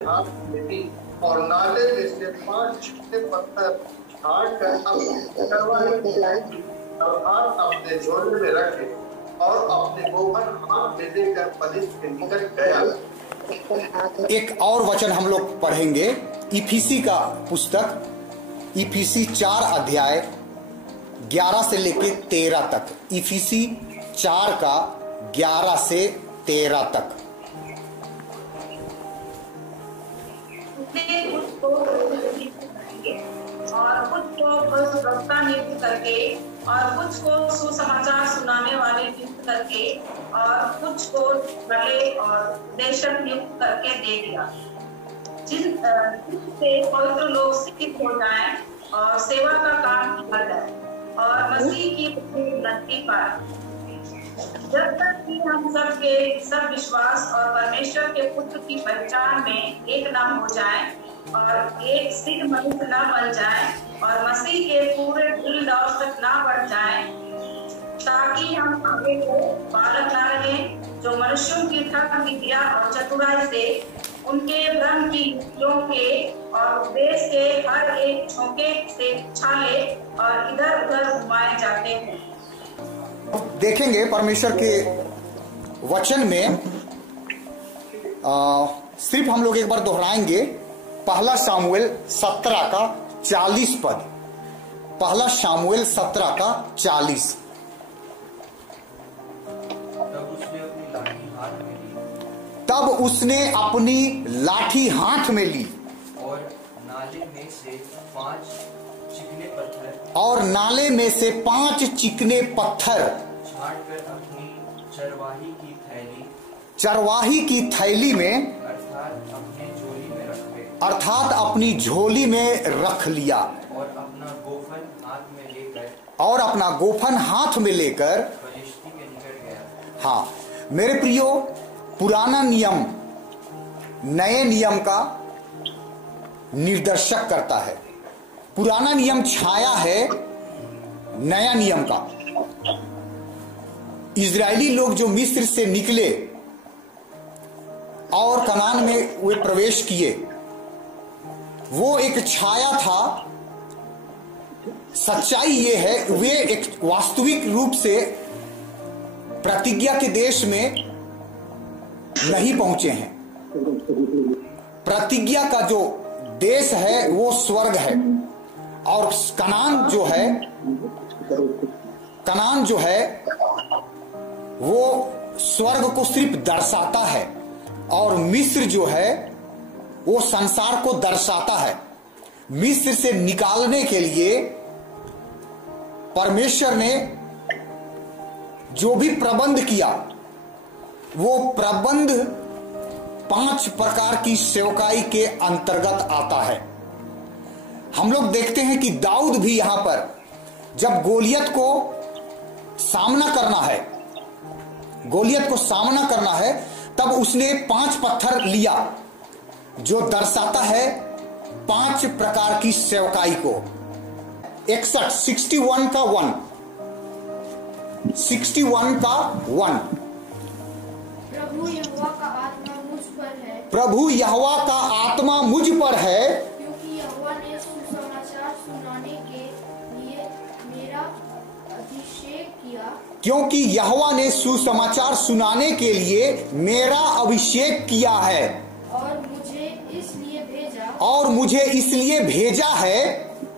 हाथ मिली और नाले में से 5 छोटे पत्थर छाट कर अपने झोले में रखे और अपने गोबर हाथ में लेकर फलिश्ती के निकट गया। एक और वचन हम लोग पढ़ेंगे, इफिसी का पुस्तक, इफिसी 4 अध्याय 11 से लेके 13 तक। इफिसी 4 का 11 से 13 तक। और कुछ को प्रवक्ता नियुक्त करके और कुछ को सुसमाचार सुनाने वाले नियुक्त करके और कुछ को भले और देशक नियुक्त करके दे दिया, जिनसे पवित्र लोग सिद्ध हो जाएं और सेवा का काम किया जाए और मसीह की उन्नति पाए, जब तक कि हम सब विश्वास और परमेश्वर के पुत्र की पहचान में एक न हो जाएं और एक सिद्ध मनुष्य न बन जाए और मसीह के पूरे दिल दौर तक न बढ़ जाए, ताकि हम आगे को बालक न रहे जो मनुष्यों की ठग विद्या और चतुराई से उनके भ्रम की युक्तियों के और उपदेश के हर एक झोंके से छाले और इधर उधर घुमाए जाते हैं। देखेंगे परमेश्वर के वचन में सिर्फ हम लोग एक बार दोहराएंगे। पहला शामुएल 17 का 40 पद। पहला शामुएल 17 का 40। तब उसने अपनी लाठी हाथ में ली और नाले में से 5 चिकने पत्थर छाटकर अपनी चरवाही की थैली में अर्थात अपनी झोली में रख लिया और अपना गोफन हाथ में लेकर फलिश्ती के निकट गया। हाँ मेरे प्रियो, पुराना नियम नए नियम का निर्देशक करता है। पुराना नियम छाया है नया नियम का। इजरायली लोग जो मिस्र से निकले और कनान में वे प्रवेश किए, वो एक छाया था। सच्चाई ये है, वे एक वास्तविक रूप से प्रतिज्ञा के देश में नहीं पहुंचे हैं। प्रतिज्ञा का जो देश है वो स्वर्ग है, और कनान जो है वो स्वर्ग को सिर्फ दर्शाता है, और मिस्र जो है वो संसार को दर्शाता है। मिस्र से निकालने के लिए परमेश्वर ने जो भी प्रबंध किया, वो प्रबंध 5 प्रकार की सेवकाई के अंतर्गत आता है। हम लोग देखते हैं कि दाऊद भी यहां पर जब गोलियत को सामना करना है तब उसने 5 पत्थर लिया, जो दर्शाता है 5 प्रकार की सेवकाई को। 61 का 1 प्रभु यहोवा का आत्मा मुझ पर है, प्रभु यहोवा का आत्मा मुझ पर है, क्योंकि यहोवा ने सुसमाचार सुनाने के लिए मेरा अभिषेक किया। क्योंकि यहोवा ने सुसमाचार सुनाने के लिए मेरा अभिषेक किया है, और मुझे इसलिए भेजा है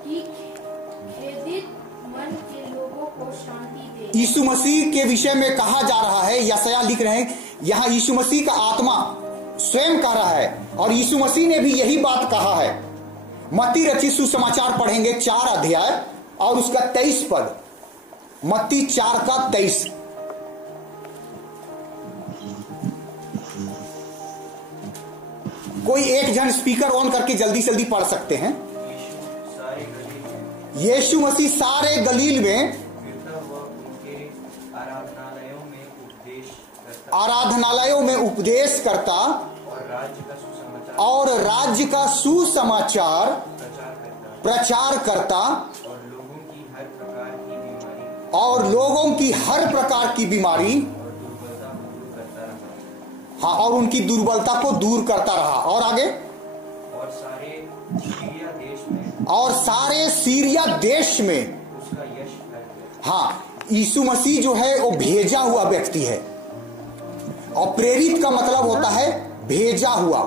कि खेदित मन के लोगों को शांति दे। यीशु मसीह के विषय में कहा जा रहा है, यशायाह लिख रहे हैं, यहाँ यीशु मसीह का आत्मा स्वयं कह रहा है, और यीशु मसीह ने भी यही बात कहा है। मत्ती रचित सुसमाचार पढ़ेंगे 4 अध्याय और उसका 23 पद। मत्ती 4 का 23। कोई एक जन स्पीकर ऑन करके जल्दी जल्दी पढ़ सकते हैं। यीशु मसीह सारे गलील में आराधनालयों में उपदेश करता और राज्य का सुसमाचार प्रचार करता और लोगों की हर प्रकार की बीमारी हाँ और उनकी दुर्बलता को दूर करता रहा। और आगे सीरिया देश में और सारे सीरिया देश में उसका यश फैल गया। हाँ, यीशु मसीह जो है वो भेजा हुआ व्यक्ति है, और प्रेरित का मतलब होता है भेजा हुआ।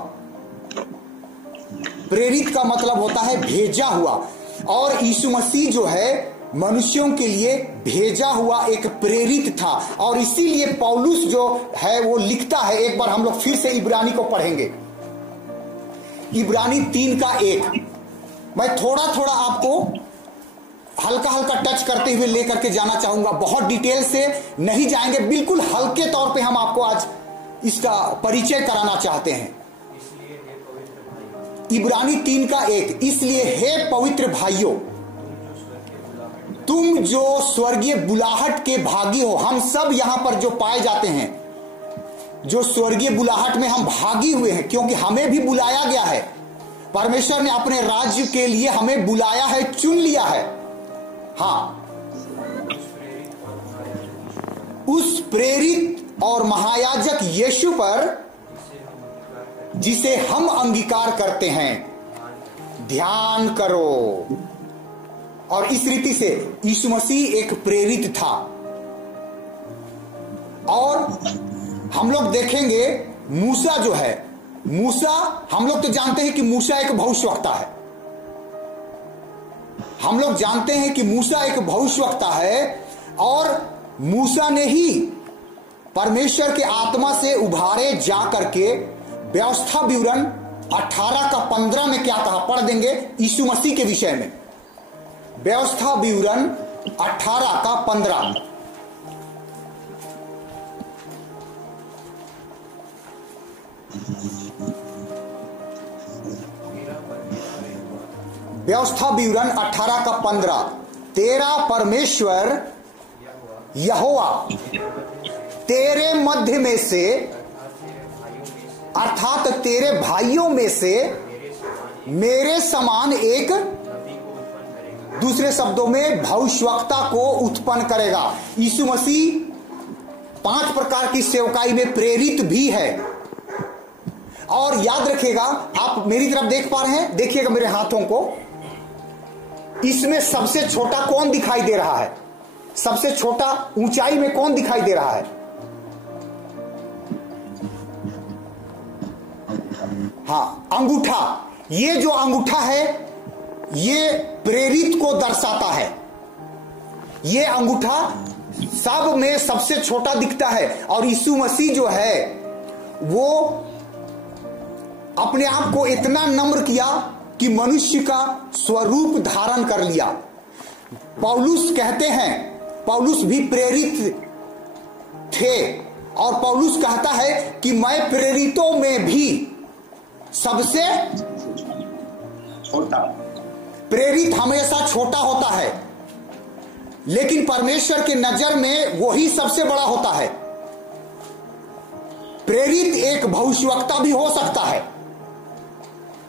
प्रेरित का मतलब होता है भेजा हुआ, और यीशु मसीह जो है मनुष्यों के लिए भेजा हुआ एक प्रेरित था। और इसीलिए पौलुस जो है वो लिखता है, एक बार हम लोग फिर से इब्रानी को पढ़ेंगे, इब्रानी 3:1। मैं थोड़ा थोड़ा आपको हल्का हल्का टच करते हुए लेकर के जाना चाहूंगा, बहुत डिटेल से नहीं जाएंगे, बिल्कुल हल्के तौर पे हम आपको आज इसका परिचय कराना चाहते हैं। इसलिए हे पवित्र भाइयों, इब्रानी 3:1, इसलिए हे पवित्र भाइयों, तुम जो स्वर्गीय बुलाहट के भागी हो। हम सब यहां पर जो पाए जाते हैं, जो स्वर्गीय बुलाहट में हम भागी हुए हैं, क्योंकि हमें भी बुलाया गया है। परमेश्वर ने अपने राज्य के लिए हमें बुलाया है, चुन लिया है। हाँ, उस प्रेरित और महायाजक यीशु पर जिसे हम अंगीकार करते हैं, ध्यान करो। और इस रीति से यीशु मसीह एक प्रेरित था। और हम लोग देखेंगे मूसा जो है, मूसा, हम लोग तो जानते हैं कि मूसा एक भविष्यवक्ता है। हम लोग जानते हैं कि मूसा एक भविष्यवक्ता है, और मूसा ने ही परमेश्वर के आत्मा से उभारे जा करके व्यवस्था विवरण 18:15 में क्या कहा, पढ़ देंगे यीशु मसीह के विषय में। व्यवस्था विवरण 18:15। व्यवस्था विवरण 18:15। तेरा परमेश्वर यहोवा तेरे मध्य में से, अर्थात तेरे भाइयों में से मेरे समान एक, दूसरे शब्दों में भविष्यवक्ता को उत्पन्न करेगा। यीशु मसीह 5 प्रकार की सेवकाई में प्रेरित भी है। और याद रखिएगा, आप मेरी तरफ देख पा रहे हैं, देखिएगा मेरे हाथों को, इसमें सबसे छोटा कौन दिखाई दे रहा है? सबसे छोटा ऊंचाई में कौन दिखाई दे रहा है? हाँ, अंगूठा। ये जो अंगूठा है ये प्रेरित को दर्शाता है। ये अंगूठा सब में सबसे छोटा दिखता है। और यीशु मसीह जो है वो अपने आप को इतना नम्र किया कि मनुष्य का स्वरूप धारण कर लिया। पौलुस कहते हैं, पौलुस भी प्रेरित थे, और पौलुस कहता है कि मैं प्रेरितों में भी सबसे छोटा। प्रेरित हमेशा छोटा होता है, लेकिन परमेश्वर के नजर में वही सबसे बड़ा होता है। प्रेरित एक भविष्यवक्ता भी हो सकता है,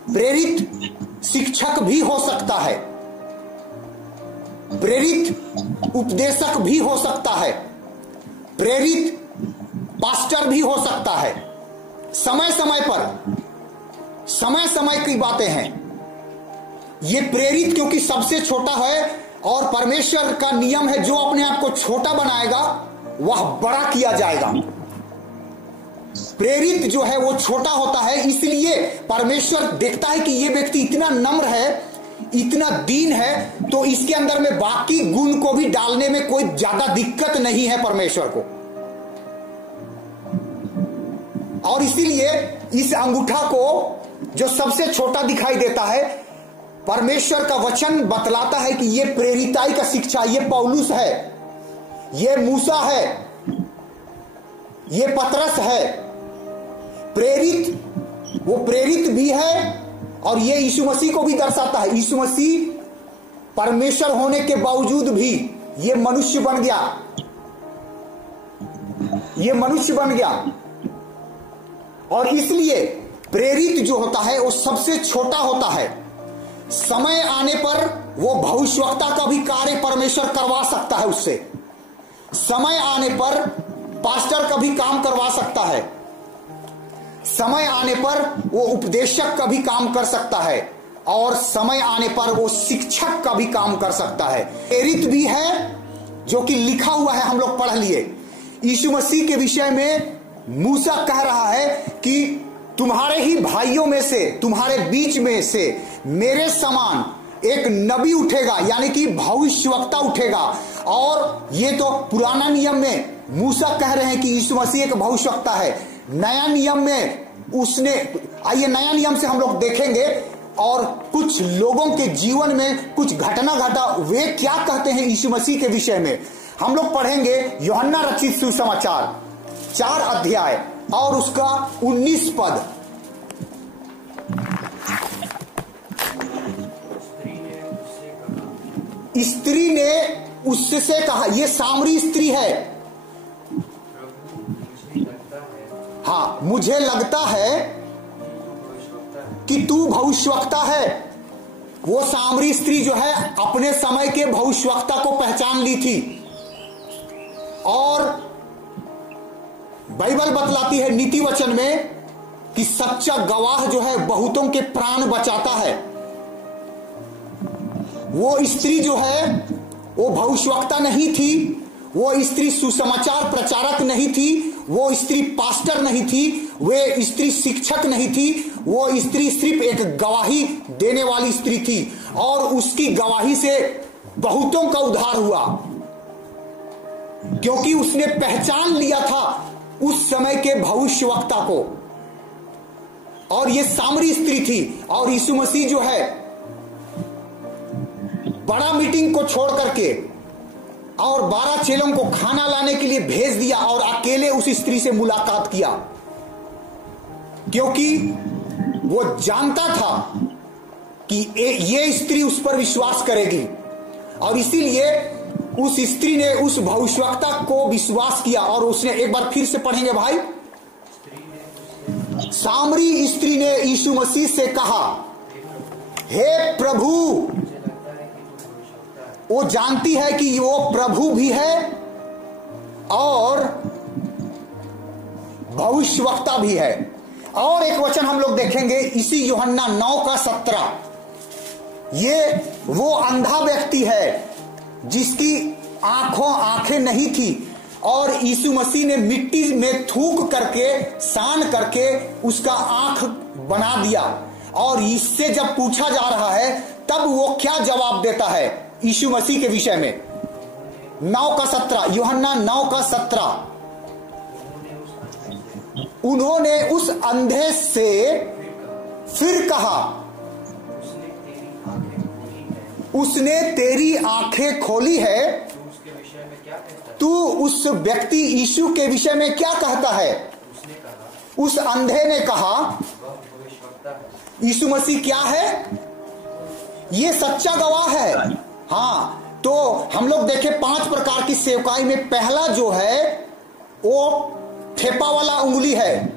प्रेरित शिक्षक भी हो सकता है, प्रेरित उपदेशक भी हो सकता है, प्रेरित पास्टर भी हो सकता है। समय समय पर, समय समय की बातें हैं। ये प्रेरित क्योंकि सबसे छोटा है, और परमेश्वर का नियम है जो अपने आप को छोटा बनाएगा वह बड़ा किया जाएगा। प्रेरित जो है वो छोटा होता है, इसलिए परमेश्वर देखता है कि ये व्यक्ति इतना नम्र है, इतना दीन है, तो इसके अंदर में बाकी गुण को भी डालने में कोई ज्यादा दिक्कत नहीं है परमेश्वर को। और इसीलिए इस अंगूठा को जो सबसे छोटा दिखाई देता है, परमेश्वर का वचन बतलाता है कि ये प्रेरिताई का शिक्षा, ये पौलुस है, ये मूसा है, ये पतरस है। प्रेरित, वो प्रेरित भी है, और ये यीशु मसीह को भी दर्शाता है। यीशु मसीह परमेश्वर होने के बावजूद भी ये मनुष्य बन गया, ये मनुष्य बन गया। और इसलिए प्रेरित जो होता है वो सबसे छोटा होता है। समय आने पर वो भविष्यवक्ता का भी कार्य परमेश्वर करवा सकता है उससे। समय आने पर पास्टर का भी काम करवा सकता है। समय आने पर वो उपदेशक का भी काम कर सकता है। और समय आने पर वो शिक्षक का भी काम कर सकता है। प्रेरित भी है, जो कि लिखा हुआ है, हम लोग पढ़ लिए। यीशु मसीह के विषय में मूसा कह रहा है कि तुम्हारे ही भाइयों में से, तुम्हारे बीच में से मेरे समान एक नबी उठेगा, यानी कि भविष्यवक्ता उठेगा। और ये तो पुराना नियम में मूसा कह रहे हैं कि यीशु मसीह एक भविष्यवक्ता है। नया नियम में उसने, आइए नया नियम से हम लोग देखेंगे और कुछ लोगों के जीवन में कुछ घटना घटा, वे क्या कहते हैं यीशु मसीह के विषय में। हम लोग पढ़ेंगे यूहन्ना रचित सुसमाचार 4 अध्याय और उसका 19 पद। स्त्री ने उससे कहा, ये सामरी स्त्री है। हाँ, मुझे लगता है कि तू भविष्यवक्ता है। वो सामरी स्त्री जो है अपने समय के भविष्यवक्ता को पहचान ली थी। और बाइबल बतलाती है नीति वचन में कि सच्चा गवाह जो है बहुतों के प्राण बचाता है। वो स्त्री जो है वो भविष्यवक्ता नहीं थी, वो स्त्री सुसमाचार प्रचारक नहीं थी, वो स्त्री पास्टर नहीं थी, वे स्त्री शिक्षक नहीं थी, वो स्त्री सिर्फ एक गवाही देने वाली स्त्री थी। और उसकी गवाही से बहुतों का उद्धार हुआ, क्योंकि उसने पहचान लिया था उस समय के भविष्यवक्ता को। और ये सामरी स्त्री थी। और यीशु मसीह जो है बड़ा मीटिंग को छोड़ करके और 12 चेलों को खाना लाने के लिए भेज दिया और अकेले उस स्त्री से मुलाकात किया, क्योंकि वो जानता था कि ये स्त्री उस पर विश्वास करेगी। और इसीलिए उस स्त्री ने उस भविष्यवक्ता को विश्वास किया। और उसने, एक बार फिर से पढ़ेंगे भाई, सामरी स्त्री ने यीशु मसीह से कहा, हे प्रभु। वो जानती है कि वो प्रभु भी है और भविष्यवक्ता भी है। और एक वचन हम लोग देखेंगे इसी यूहन्ना 9:17। ये वो अंधा व्यक्ति है जिसकी आंखें नहीं थी, और यीशु मसीह ने मिट्टी में थूक करके, सान करके उसका आंख बना दिया। और इससे जब पूछा जा रहा है तब वो क्या जवाब देता है यीशु मसीह के विषय में। 9:17, यूहन्ना 9:17। उन्होंने उस अंधे से फिर कहा, उसने तेरी आंखें खोली है। तू उस व्यक्ति यीशु के विषय में क्या कहता है? उस अंधे ने कहा, यीशु मसीह क्या है? ये सच्चा गवाह है। हाँ, तो हम लोग देखें 5 प्रकार की सेवकाई में पहला जो है वो ठेपा वाला उंगली है,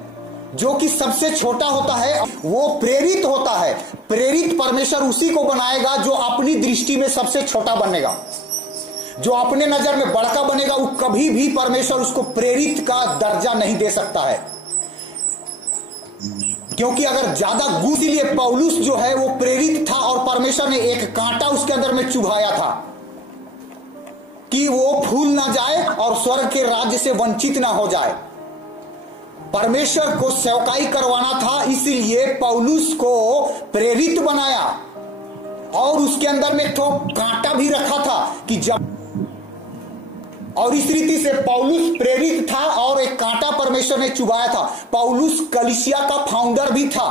जो कि सबसे छोटा होता है। वो प्रेरित होता है। प्रेरित परमेश्वर उसी को बनाएगा जो अपनी दृष्टि में सबसे छोटा बनेगा, जो अपने नजर में बड़का बनेगा। वो कभी भी परमेश्वर उसको प्रेरित का दर्जा नहीं दे सकता है, क्योंकि अगर ज्यादा गुण, इसलिए पौलुस जो है वो प्रेरित था और परमेश्वर ने एक कांटा उसके अंदर में चुभाया था कि वो फूल ना जाए और स्वर्ग के राज्य से वंचित ना हो जाए। परमेश्वर को सेवकाई करवाना था, इसलिए पौलुस को प्रेरित बनाया और उसके अंदर में एक तो कांटा भी रखा था कि जब, और इस रीति से पौलुस प्रेरित था और एक कांटा परमेश्वर ने चुभाया था। पौलुस कलीसिया का फाउंडर भी था।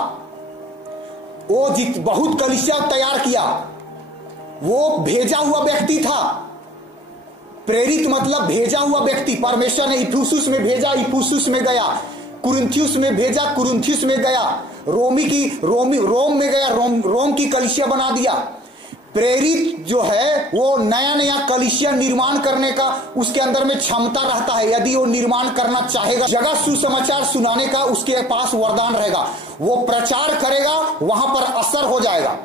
वो बहुत कलीसिया तैयार किया। वो भेजा हुआ व्यक्ति था। प्रेरित मतलब भेजा हुआ व्यक्ति। परमेश्वर ने इफिसुस में भेजा, इफिसुस में गया। कुरिन्थियुस में भेजा, कुरिन्थियुस में गया। रोम में गया, रोम की कलीसिया बना दिया। प्रेरित जो है वो नया नया कलीसिया निर्माण करने का उसके अंदर में क्षमता रहता है। यदि वो निर्माण करना चाहेगा, जगह सुसमाचार सुनाने का उसके पास वरदान रहेगा, वो प्रचार करेगा, वहां पर असर हो जाएगा।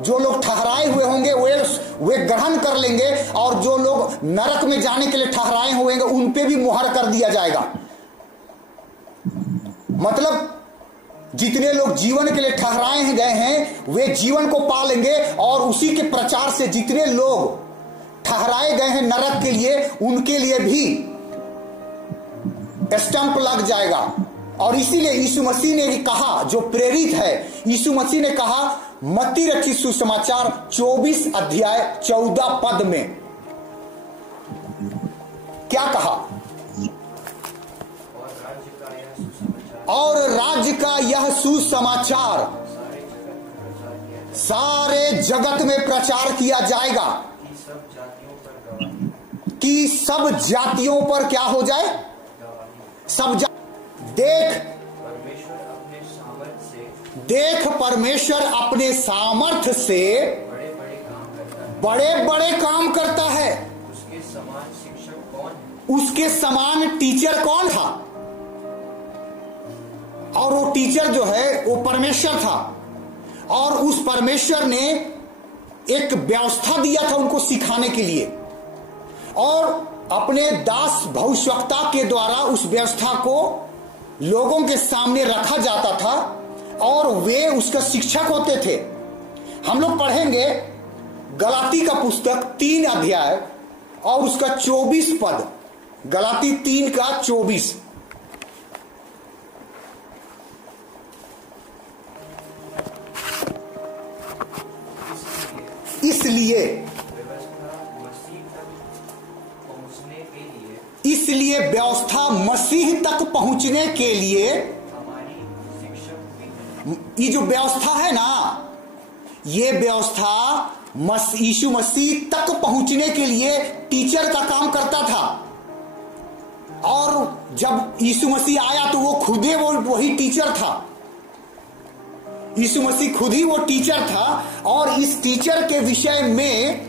जो लोग ठहराए हुए होंगे वे ग्रहण कर लेंगे, और जो लोग नरक में जाने के लिए ठहराए हुए उन पे भी मुहर कर दिया जाएगा। मतलब जितने लोग जीवन के लिए ठहराए गए हैं वे जीवन को पा लेंगे, और उसी के प्रचार से जितने लोग ठहराए गए हैं नरक के लिए, उनके लिए भी स्टंप लग जाएगा। और इसीलिए यीशु मसीह ने भी कहा, जो प्रेरित है, यीशु मसीह ने कहा मत्ती रचित सुसमाचार 24 अध्याय 14 पद में क्या कहा? और राज्य का यह सुसमाचार सारे जगत में प्रचार किया जाएगा कि सब जातियों पर क्या हो जाए? देख परमेश्वर अपने सामर्थ्य से बड़े बड़े काम करता है। उसके समान शिक्षक कौन है? उसके समान टीचर कौन था? और वो टीचर जो है वो परमेश्वर था, और उस परमेश्वर ने एक व्यवस्था दिया था उनको सिखाने के लिए, और अपने दास भविष्यवक्ता के द्वारा उस व्यवस्था को लोगों के सामने रखा जाता था, और वे उसका शिक्षक होते थे। हम लोग पढ़ेंगे गलाती का पुस्तक 3 अध्याय और उसका 24 पद। गलाती 3 का 24। इसलिए व्यवस्था मसीह तक पहुंचने के लिए ये जो व्यवस्था है ना, ये व्यवस्था यीशु मसीह तक पहुंचने के लिए टीचर का काम करता था। और जब यीशु मसीह आया तो वो खुद ही वही टीचर था। यीशु मसीह खुद ही वो टीचर था। और इस टीचर के विषय में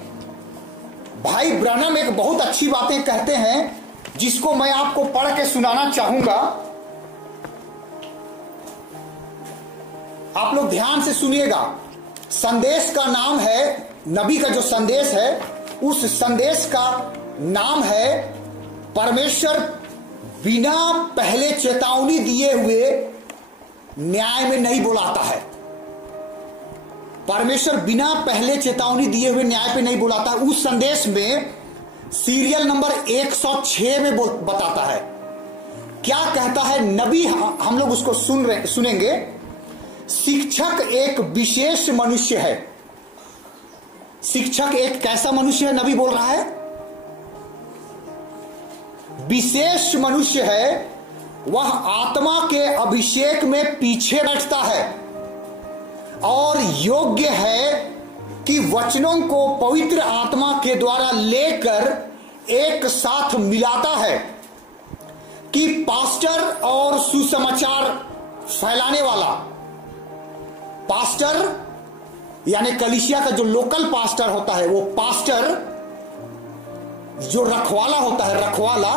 भाई ब्रैनम एक बहुत अच्छी बातें कहते हैं, जिसको मैं आपको पढ़ के सुनाना चाहूंगा। आप लोग ध्यान से सुनिएगा। संदेश का नाम है, नबी का जो संदेश है उस संदेश का नाम है परमेश्वर बिना पहले चेतावनी दिए हुए न्याय में नहीं बुलाता है। परमेश्वर बिना पहले चेतावनी दिए हुए न्याय पे नहीं बुलाता। उस संदेश में सीरियल नंबर 106 में बताता है। क्या कहता है नबी? हम लोग उसको सुनेंगे। शिक्षक एक विशेष मनुष्य है। शिक्षक एक कैसा मनुष्य है? नबी बोल रहा है विशेष मनुष्य है। वह आत्मा के अभिषेक में पीछे बैठता है और योग्य है कि वचनों को पवित्र आत्मा के द्वारा लेकर एक साथ मिलाता है, कि पास्टर और सुसमाचार फैलाने वाला, पास्टर यानी कलीसिया का जो लोकल पास्टर होता है, वो पास्टर जो रखवाला होता है, रखवाला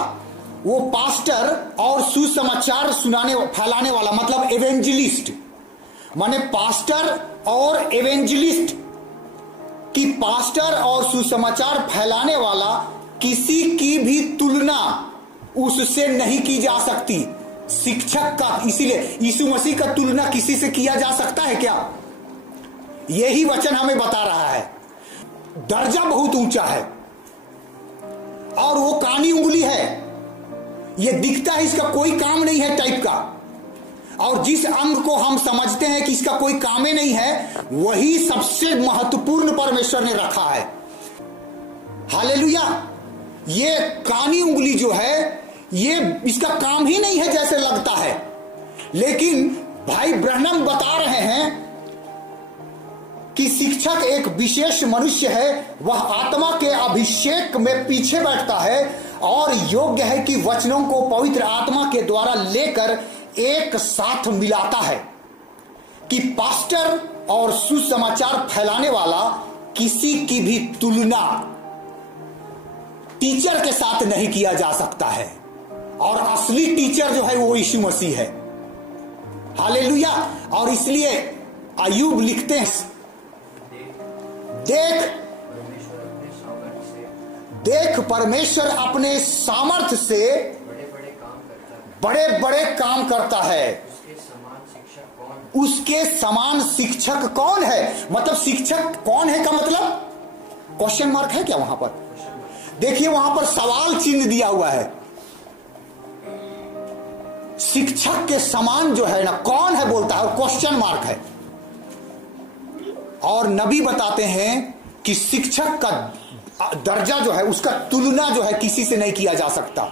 वो पास्टर, और सुसमाचार फैलाने वाला मतलब एवेंजलिस्ट, माने पास्टर और एवेंजलिस्ट कि पास्टर और सुसमाचार फैलाने वाला किसी की भी तुलना उससे नहीं की जा सकती। शिक्षक का, इसीलिए यीशु मसीह का तुलना किसी से किया जा सकता है क्या? यही वचन हमें बता रहा है। दर्जा बहुत ऊंचा है और वो कानी उंगली है, ये दिखता है इसका कोई काम नहीं है टाइप का। और जिस अंग को हम समझते हैं कि इसका कोई काम ही नहीं है, वही सबसे महत्वपूर्ण परमेश्वर ने रखा है। हालेलुया। ये कानी उंगली जो है, ये इसका काम ही नहीं है जैसे लगता है, लेकिन भाई ब्रैनम बता रहे हैं कि शिक्षक एक विशेष मनुष्य है। वह आत्मा के अभिषेक में पीछे बैठता है और योग्य है कि वचनों को पवित्र आत्मा के द्वारा लेकर एक साथ मिलाता है, कि पास्टर और सुसमाचार फैलाने वाला किसी की भी तुलना टीचर के साथ नहीं किया जा सकता है। और असली टीचर जो है वो यीशु मसीह है। हालेलुया। और इसलिए अय्यूब लिखते हैं, देख परमेश्वर अपने सामर्थ्य से बड़े बड़े काम करता है। उसके समान शिक्षक कौन है? मतलब शिक्षक कौन है का मतलब क्वेश्चन मार्क है क्या वहां पर? देखिए वहां पर सवाल चिन्ह दिया हुआ है। शिक्षक के समान जो है ना कौन है बोलता है और क्वेश्चन मार्क है। और नबी बताते हैं कि शिक्षक का दर्जा जो है उसका तुलना जो है किसी से नहीं किया जा सकता।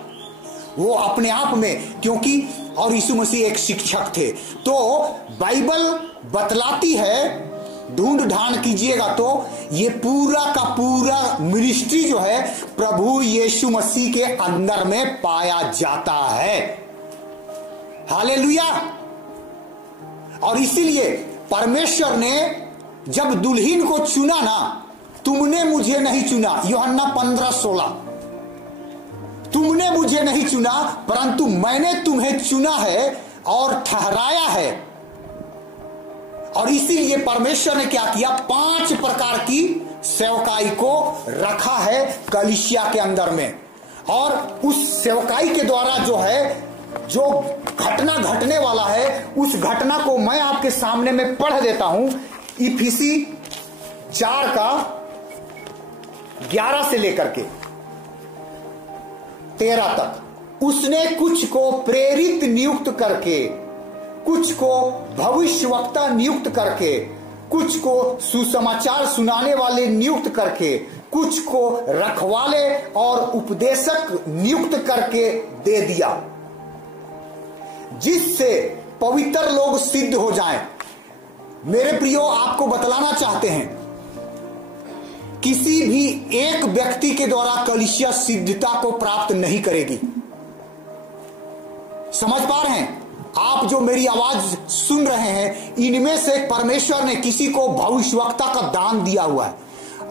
वो अपने आप में, क्योंकि और यीशु मसीह एक शिक्षक थे। तो बाइबल बतलाती है, ढूंढ ढांड कीजिएगा तो ये पूरा का पूरा मिनिस्ट्री जो है प्रभु यीशु मसीह के अंदर में पाया जाता है। हालेलुया। और इसीलिए परमेश्वर ने जब दुल्हन को चुना ना, तुमने मुझे नहीं चुना, यूहन्ना 15:16, तुमने मुझे नहीं चुना परंतु मैंने तुम्हें चुना है और ठहराया है। और इसीलिए परमेश्वर ने क्या किया, 5 प्रकार की सेवकाई को रखा है कलीसिया के अंदर में। और उस सेवकाई के द्वारा जो है जो घटना घटने वाला है उस घटना को मैं आपके सामने में पढ़ देता हूं। इफिसी 4 का 11 से लेकर के 13 तक। उसने कुछ को प्रेरित नियुक्त करके, कुछ को भविष्यवक्ता नियुक्त करके, कुछ को सुसमाचार सुनाने वाले नियुक्त करके, कुछ को रखवाले और उपदेशक नियुक्त करके दे दिया, जिससे पवित्र लोग सिद्ध हो जाएं। मेरे प्रियो, आपको बतलाना चाहते हैं किसी भी एक व्यक्ति के द्वारा कलीसिया सिद्धता को प्राप्त नहीं करेगी। समझ पा रहे हैं आप? जो मेरी आवाज सुन रहे हैं, इनमें से परमेश्वर ने किसी को भविष्यवक्ता का दान दिया हुआ है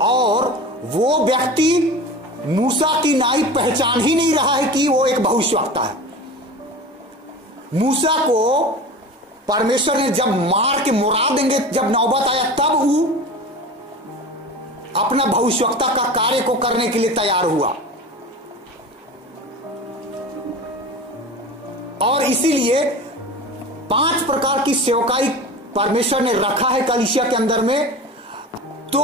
और वो व्यक्ति मूसा की नाई पहचान ही नहीं रहा है कि वो एक भविष्यवक्ता है। मूसा को परमेश्वर ने जब मार के मुरा देंगे, जब नौबत आया, तब वो अपना भविष्यवक्ता का कार्य को करने के लिए तैयार हुआ। और इसीलिए 5 प्रकार की सेवकाई परमेश्वर ने रखा है कलीसिया के अंदर में। तो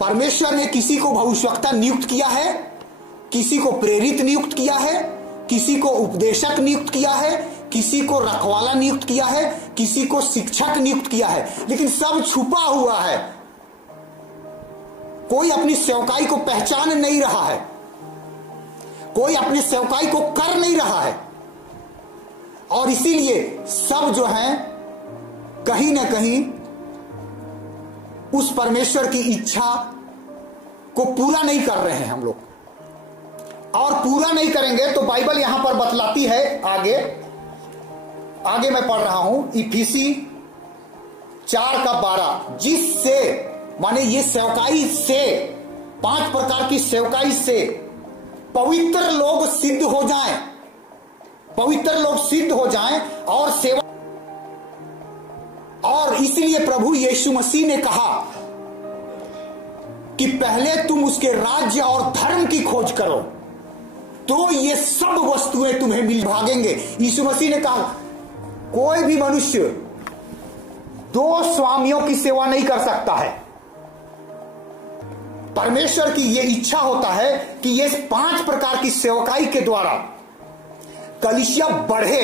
परमेश्वर ने किसी को भविष्यवक्ता नियुक्त किया है, किसी को प्रेरित नियुक्त किया है, किसी को उपदेशक नियुक्त किया है, किसी को रखवाला नियुक्त किया है, किसी को शिक्षक नियुक्त किया है। लेकिन सब छुपा हुआ है, कोई अपनी सेवकाई को पहचान नहीं रहा है, कोई अपनी सेवकाई को कर नहीं रहा है। और इसीलिए सब जो है कहीं ना कहीं उस परमेश्वर की इच्छा को पूरा नहीं कर रहे हैं हम लोग। और पूरा नहीं करेंगे तो बाइबल यहां पर बतलाती है, आगे मैं पढ़ रहा हूं, इफिसी 4 का 12, जिससे, माने ये सेवकाई से, 5 प्रकार की सेवकाई से पवित्र लोग सिद्ध हो जाएं, पवित्र लोग सिद्ध हो जाएं और सेवा। और इसलिए प्रभु यीशु मसीह ने कहा कि पहले तुम उसके राज्य और धर्म की खोज करो तो ये सब वस्तुएं तुम्हें मिल भागेंगे। यीशु मसीह ने कहा कोई भी मनुष्य 2 स्वामियों की सेवा नहीं कर सकता है। परमेश्वर की यह इच्छा होता है कि ये 5 प्रकार की सेवकाई के द्वारा कलीसिया बढ़े।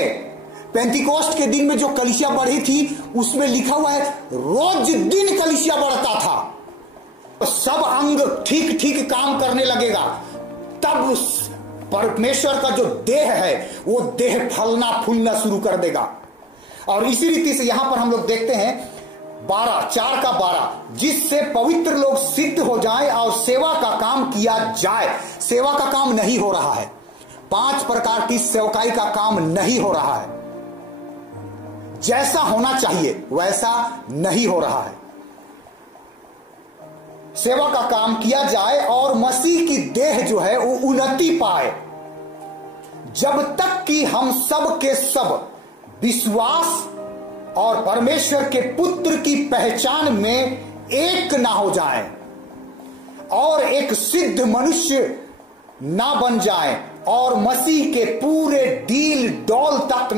पेंटिकोस्ट के दिन में जो कलीसिया बढ़ी थी उसमें लिखा हुआ है रोज दिन कलीसिया बढ़ता था, सब अंग ठीक ठीक काम करने लगेगा, तब परमेश्वर का जो देह है वो देह फलना फूलना शुरू कर देगा। और इसी रीति से यहां पर हम लोग देखते हैं 4 का 12, जिससे पवित्र लोग सिद्ध हो जाएं और सेवा का काम किया जाए। सेवा का काम नहीं हो रहा है, 5 प्रकार की सेवकाई का काम नहीं हो रहा है, जैसा होना चाहिए वैसा नहीं हो रहा है। सेवा का काम किया जाए और मसीह की देह जो है वो उन्नति पाए, जब तक कि हम सब के सब विश्वास और परमेश्वर के पुत्र की पहचान में एक ना हो जाए और एक सिद्ध मनुष्य ना बन जाए और मसीह के पूरे डील डौल तक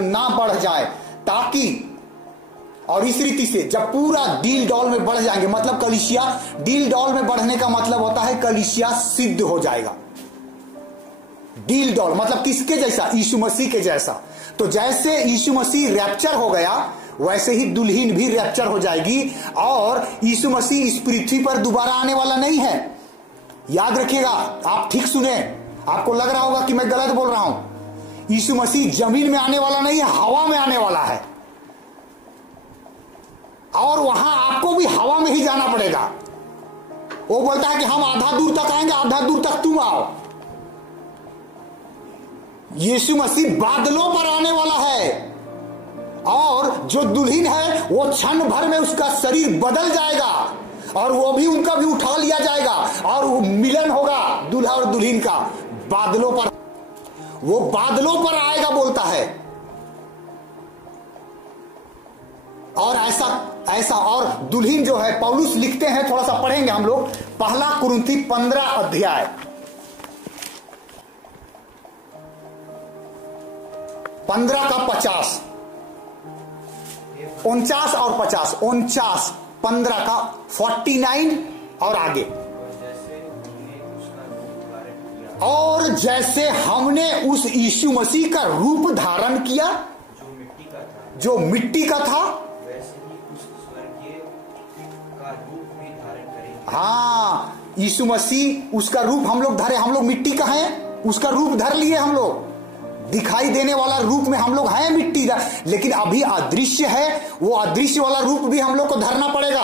ना बढ़ जाए, ताकि, और इस रीति से जब पूरा डील डॉल में बढ़ जाएंगे, मतलब कलीसिया, डील डॉल में बढ़ने का मतलब होता है कलीसिया सिद्ध हो जाएगा। डील डॉल मतलब किसके जैसा? यीशु मसीह के जैसा। तो जैसे यीशु मसीह रैप्चर हो गया, वैसे ही दुल्हन भी रैप्चर हो जाएगी, और यीशु मसीह इस पृथ्वी पर दोबारा आने वाला नहीं है। याद रखिएगा, आप ठीक सुने, आपको लग रहा होगा कि मैं गलत बोल रहा हूं। यीशु मसीह जमीन में आने वाला नहीं है, हवा में आने वाला है, और वहां आपको भी हवा में ही जाना पड़ेगा। वो बोलता है कि हम आधा दूर तक आएंगे, आधा दूर तक तुम आओ। यीशु मसीह बादलों पर आने वाला है, और जो दुल्हन है वो क्षण भर में उसका शरीर बदल जाएगा, और वो भी, उनका भी उठा लिया जाएगा, और वो मिलन होगा दूल्हा और दुल्हन का बादलों पर। वो बादलों पर आएगा बोलता है। और ऐसा और दुल्हन जो है, पौलुस लिखते हैं, थोड़ा सा पढ़ेंगे हम लोग, पहला कुरिन्थी 15 अध्याय 15 का 50, 49 और 50, 49, 15 का 49 और आगे। और जैसे हमने उस यीशु मसीह का रूप धारण किया जो मिट्टी का था, वैसे ही उस स्वर्गीय का रूप भी धारण करेंगे। हाँ, यीशु मसीह उसका रूप हम लोग धरे। हम लोग मिट्टी का हैं, उसका रूप धर लिए हम लोग। दिखाई देने वाला रूप में हम लोग हैं मिट्टी का, लेकिन अभी अदृश्य है, वो अदृश्य वाला रूप भी हम लोग को धरना पड़ेगा।